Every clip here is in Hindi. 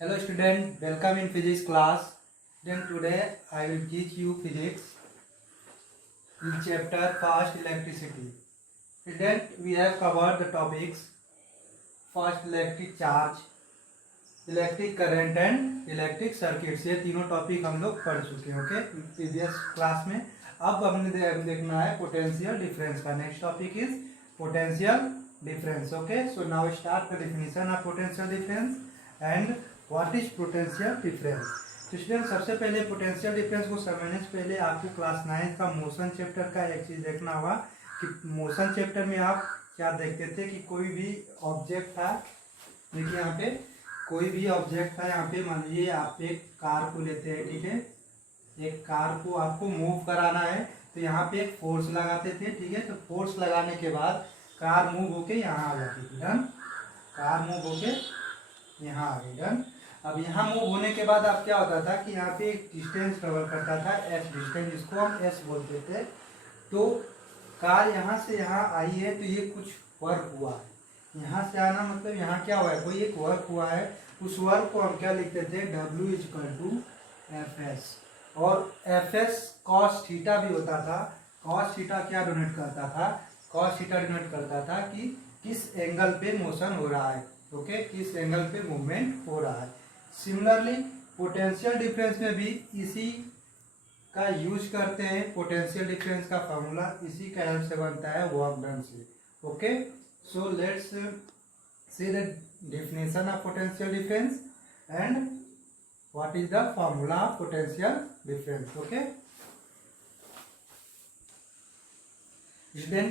Hello student, welcome in physics class. Then today I will teach you physics in chapter first electricity. Student, we have covered the topics first electric charge, electric current and electric circuits. ये तीनों टॉपिक हम लोग पढ़ चुके हैं ओके प्रीवियस क्लास में। अब हमने देखना है पोटेंशियल डिफरेंस का। Next topic is potential difference. Okay, so now start the definition of potential difference and what is potential difference. तो स्टूडेंट, सबसे पहले पोटेंशियल डिफरेंस को समझने से पहले आपको क्लास 9 का मोशन चैप्टर का एक चीज देखना होगा कि मोशन चैप्टर में आप क्या देखते थे कि कोई भी ऑब्जेक्ट था। देखिए यहाँ पे कोई भी ऑब्जेक्ट था। यहाँ पे मान लीजिए आप एक कार को लेते हैं, ठीक है। एक कार को आपको मूव कराना है तो यहाँ पे एक फोर्स लगाते थे, ठीक है। तो फोर्स लगाने के बाद कार मूव होके यहाँ आ जाती थी, डन। कार मूव होके यहाँ आ गई, डन। अब यहाँ मूव होने के बाद अब क्या होता था कि यहाँ पे एक डिस्टेंस ट्रेवल करता था, एस डिस्टेंस, जिसको हम एस बोलते थे। तो कार यहाँ से यहाँ आई है तो ये कुछ वर्क हुआ है। यहाँ से आना मतलब यहाँ क्या हुआ है, कोई एक वर्क हुआ है। उस वर्क को हम क्या लिखते थे, W = Fs। और Fs cos थीटा भी होता था। cos थीटा क्या डोनेट करता था, cos थीटा डोनेट करता था कि किस एंगल पे मोशन हो रहा है, ओके, किस एंगल पे मूवमेंट हो रहा है। सिमिलरली पोटेंशियल डिफरेंस में भी इसी का यूज करते हैं। पोटेंशियल डिफरेंस का फॉर्मूला इसी का हेल्प से बनता है, वर्क डन से। Okay, so let's see the definition of potential difference and what is the formula of potential difference. Okay, then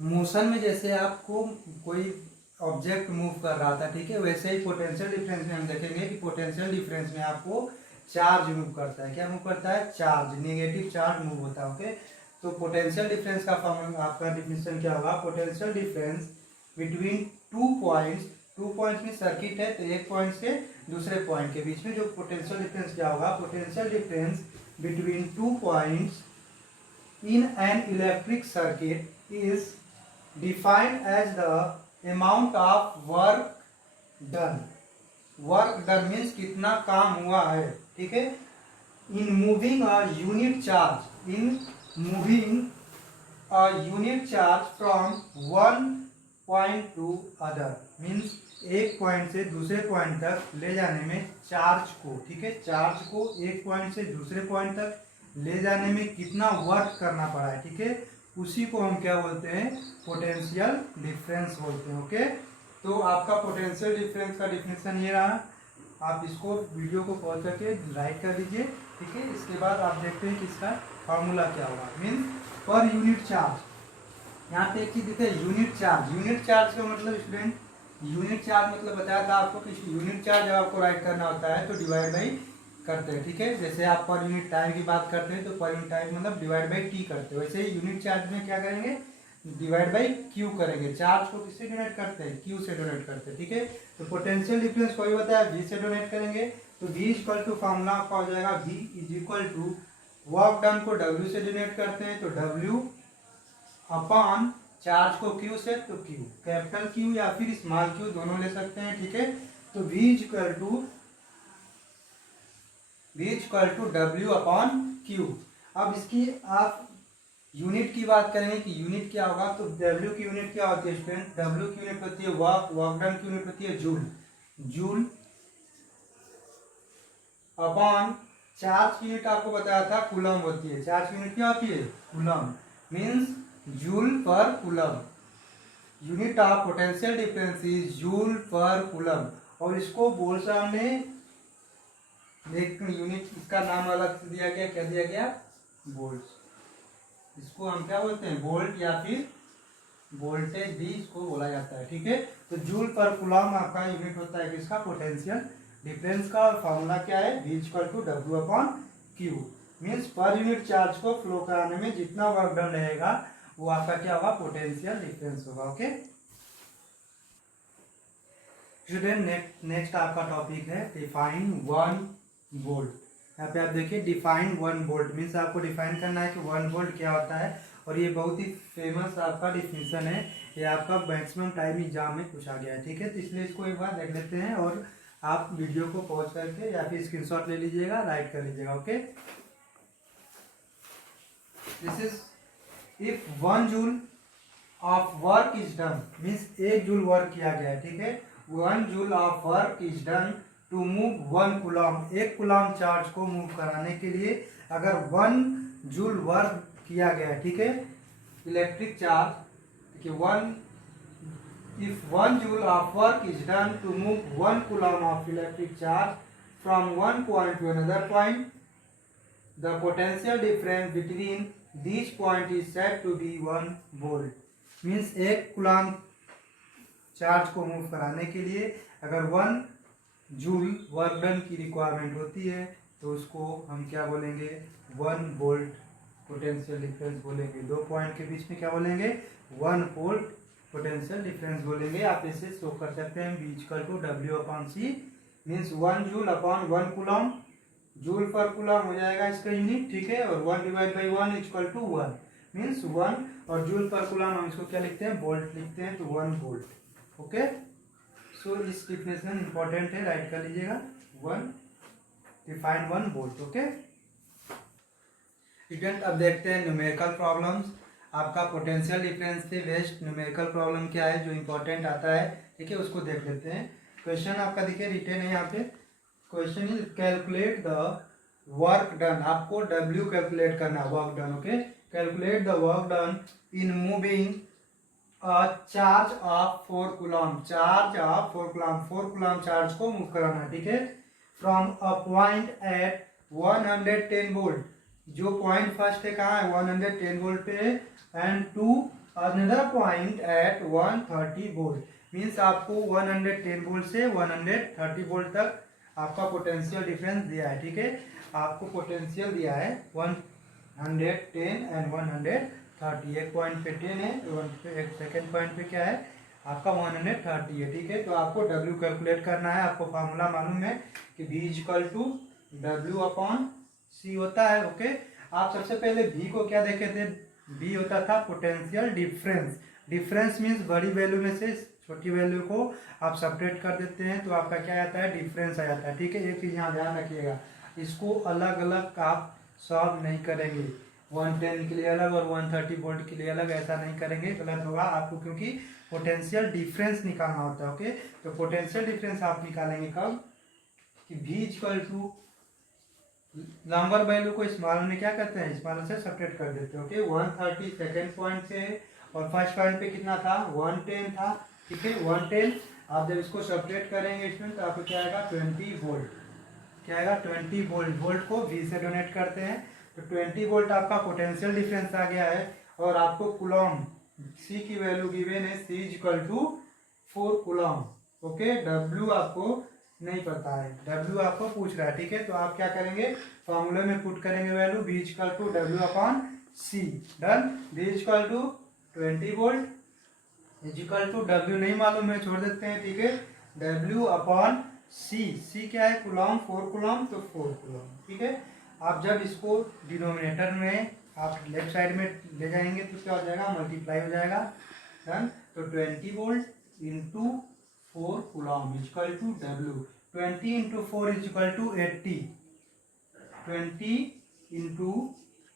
motion में जैसे आपको कोई ऑब्जेक्ट मूव कर रहा था, ठीक है, वैसे ही पोटेंशियल डिफरेंस में हम देखेंगे कि पोटेंशियल डिफरेंस में आपको चार्ज मूव करता है। क्या मूव करता है, चार्ज, नेगेटिव चार्ज मूव होता है। ओके, तो पोटेंशियल डिफरेंस का फॉर्मूला, आपका डिफिनेशन क्या होगा, potential difference between two points में सर्किट है तो एक पॉइंट से दूसरे पॉइंट के बीच में जो पोटेंशियल डिफरेंस क्या होगा, potential difference between two points in an electric circuit is defined as the amount of work done. Work done means कितना काम हुआ है, ठीक है। In moving a unit charge, in moving a unit charge from one point to other, means एक पॉइंट से दूसरे पॉइंट तक ले जाने में चार्ज को, ठीक है, चार्ज को एक पॉइंट से दूसरे पॉइंट तक ले जाने में कितना वर्क करना पड़ा है, ठीक है, उसी को हम क्या बोलते हैं, पोटेंशियल डिफरेंस बोलते हैं। ओके, तो आपका पोटेंशियल डिफरेंस का डिफिनेशन ये रहा। आप इसको वीडियो को पॉज करके राइट कर दीजिए, ठीक है। इसके बाद आप देखते हैं कि इसका फॉर्मूला क्या होगा, मीन्स पर यूनिट चार्ज। यहाँ पे एक चीज दिखते है, यूनिट चार्ज। यूनिट चार्ज का मतलब स्टूडेंट, यूनिट चार्ज मतलब बताया था आपको कि यूनिट चार्ज जब आपको राइट करना होता है तो डिवाइड बाई करते हैं, ठीक है। जैसे आप पर यूनिट टाइम की बात करते हैं तो पर यूनिट टाइम मतलब डिवाइड बाई टी करते हैं, वैसे ही यूनिट चार्ज में क्या करेंगे, डिवाइड बाई क्यू करेंगे। चार्ज को किससे डोनेट करते हैं, क्यू से डोनेट करते हैं, ठीक है। तो पोटेंशियल डिफरेंस कोई बताया, वी से डोनेट करेंगे तो वी इक्वल टू फॉर्मूला आपका हो जाएगा, V is equal to work done को डब्ल्यू से डोनेट करते हैं तो डब्ल्यू अपॉन चार्ज को क्यू से तो क्यू, कैपिटल क्यू या फिर स्मॉल क्यू दोनों ले सकते हैं, ठीक है। तो v equal to W upon Q. अब इसकी आप यूनिट की बात करेंगे कि यूनिट क्या होगा, तो w की यूनिट क्या होती है स्टूडेंट, w की यूनिट होती है वर्क, वर्क डन की यूनिट होती है जूल, जूल अपॉन चार्ज की यूनिट आपको बताया था कूलम होती है। चार्ज की यूनिट क्या होती है, coulomb, means joule per coulomb. Unit of potential difference is joule per coulomb. और इसको बोल्ट साहब ने एक यूनिट, इसका नाम अलग से दिया गया, क्या दिया गया, बोल्ट। इसको हम क्या बोलते हैं, बोल्ट या फिर वोल्टेज भी इसको बोला जाता है, ठीक है। तो जूल पर कूलम आपका यूनिट होता है किसका, पोटेंशियल डिफरेंस का। और फॉर्मूला क्या है, v equal to W upon Q, means per unit charge को फ्लो कराने में जितना वर्क डन रहेगा वो आपका क्या होगा, पोटेंशियल डिफरेंस होगा। ओके स्टूडेंट, नेक्स्ट आपका टॉपिक है डिफाइन वन वोल्ट। यहाँ पे आप देखिए डिफाइन वन वोल्ट मीन्स आपको डिफाइन करना है कि वन वोल्ट क्या होता है। और ये बहुत ही फेमस आपका डिफिनेशन है, ये आपका मैक्सिमम टाइम एग्जाम में पूछा गया है, ठीक है। तो इसलिए इसको एक बार देख लेते हैं और आप वीडियो को पॉज करके या फिर स्क्रीनशॉट ले लीजिएगा, राइट कर लीजिएगा। Okay, this is if 1 joule of work is done, means 1 joule work किया गया है, ठीक है। 1 joule of work is done to move 1 coulomb, 1 coulomb charge को मूव कराने के लिए अगर 1 जूल वर्क किया गया है, ठीक है, इलेक्ट्रिक चार्ज, ठीक है, if 1 joule of work is done to move 1 coulomb of electric charge from one point to another point, the potential difference between these points is said to be 1 volt. Means 1 coulomb charge को मूव कराने के लिए अगर 1 जूल वर्क डन की रिक्वायरमेंट होती है तो उसको हम क्या बोलेंगे, 1 वोल्ट पोटेंशियल डिफरेंस बोलेंगे। 2 पॉइंट के बीच में क्या बोलेंगे, 1 वोल्ट पोटेंशियल डिफरेंस बोलेंगे। आप इसे शो कर सकते हैं B equal to W upon C, means 1 joule upon 1 coulomb, joule per coulomb हो जाएगा इसका यूनिट, ठीक है, और 1 divide by 1 equal to 1, means 1, और जूल पर कूलम हम इसको क्या लिखते हैं, वोल्ट लिखते हैं, तो 1 वोल्ट। ओके, सो इस डिफिनेशन इंपॉर्टेंट है, राइट कर लीजिएगा, 1 डिफाइन 1 वोल्ट। ओके स्टूडेंट, अब देखते हैं न्यूमेरिकल प्रॉब्लम्स। आपका पोटेंशियल डिफरेंस से वेस्ट न्यूमेरिकल प्रॉब्लम क्या है जो इंपॉर्टेंट आता है, ठीक है, उसको देख लेते हैं। क्वेश्चन आपका देखिए रिटेन है यहाँ पे, question is calculate the work done, आपको W कैलकुलेट करना है, work done. Okay, calculate the work done in moving charge of 4 coulomb, charge of 4 coulomb, 4 coulomb charge को मूव कराना, ठीक है, from a point at 110 volt, जो पॉइंट फर्स्ट है कहाँ है, 110 वोल्ट पे है, and to another point at 130 volt, means आपको 110 वोल्ट से 130 वोल्ट तक आपका पोटेंशियल डिफरेंस दिया है, ठीक है, आपको पोटेंशियल दिया है 110 एंड 130, एक पॉइंट पे 10 है, एक सेकेंड पॉइंट पे क्या है आपका 130 है, ठीक है। तो आपको W कैलकुलेट करना है, आपको फार्मूला मालूम है कि V equal to W upon C होता है। ओके, आप सबसे पहले V को क्या देखे थे, V होता था पोटेंशियल डिफरेंस, डिफरेंस मीन्स बड़ी वैल्यू में से छोटी वैल्यू को आप सपरेट कर देते हैं तो आपका क्या आता है, डिफरेंस आ जाता है, ठीक है। एक चीज़ यहाँ ध्यान रखिएगा, इसको अलग अलग आप सॉल्व नहीं करेंगे, 110 के लिए अलग और 130 वोल्ट के लिए अलग, ऐसा नहीं करेंगे, गलत होगा आपको, क्योंकि पोटेंशियल डिफरेंस निकालना होता है। ओके, तो पोटेंशियल डिफरेंस आप निकालेंगे कब, कि V equal to number value को स्मॉल में क्या करते हैं, स्मॉल से सेपरेट कर देते हैं। ओके, 130 सेकेंड पॉइंट से और फर्स्ट पॉइंट पे कितना था, 110 था, ठीक है, 110, आप जब इसको सेपरेट करेंगे इसमें तो आपको क्या आएगा, 20 वोल्ट, क्या आएगा, 20 वोल्ट, वोल्ट को V से डोनेट करते हैं, तो 20 वोल्ट आपका पोटेंशियल डिफरेंस आ गया है, और आपको कूलम C की वैल्यू गिवन है, C equal to 4 coulomb. Okay, W आपको नहीं पता है, W आपको पूछ रहा है, ठीक है, तो आप क्या करेंगे, फॉर्मूले में पुट करेंगे value V equal to W upon C, done. V equal to 20 volt equal to W नहीं मालूम है, छोड़ देते हैं, ठीक है, W अपॉन C क्या है, कूलम, 4 कूलम, तो 4 कूलम, ठीक है। आप जब इसको डिनोमिनेटर में आप लेफ्ट साइड में ले जाएंगे तो क्या हो जाएगा, मल्टीप्लाई हो जाएगा, डन। तो 20 volt into 4 coulomb equal to W, 20 into 4 equal to 80, 20 into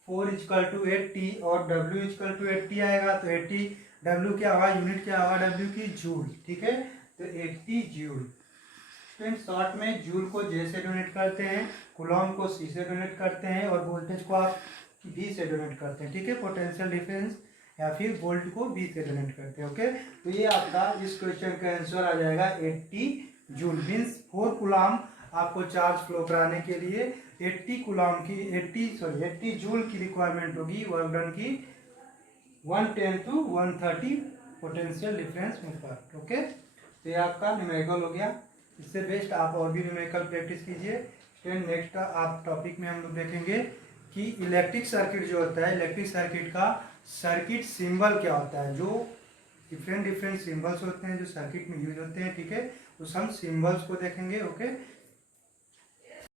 4 equal to 80, और W इक्वल टू 80 आएगा, तो 80 W क्या होगा, यूनिट क्या होगा W की, जूल, ठीक है, तो 80 जूल। शॉर्ट में जूल को J से डोनेट करते हैं, कूलम को C से डोनेट करते हैं, और वोल्टेज को आप V से डोनेट करते हैं, ठीक है, पोटेंशियल डिफरेंस या फिर वोल्ट को V से डोनेट करते हैं। ओके, तो ये आपका इस क्वेश्चन का आंसर आ जाएगा 80 जूल, मीन्स 4 कूलम आपको चार्ज फ्लो कराने के लिए 80 कूलम की 80 जूल की रिक्वायरमेंट होगी वर्क डन की 110 टू 130 पोटेंशियल डिफरेंस में। ओके, तो ये आपका न्यूमेरिकल हो गया, इससे बेस्ट आप और भी न्यूमेरिकल प्रैक्टिस कीजिए। नेक्स्ट आप टॉपिक में हम लोग देखेंगे कि इलेक्ट्रिक सर्किट जो होता है, इलेक्ट्रिक सर्किट का सर्किट सिंबल क्या होता है, जो डिफरेंट सिंबल्स होते हैं जो सर्किट में यूज होते हैं, ठीक है, उस हम सिंबल्स को देखेंगे। ओके।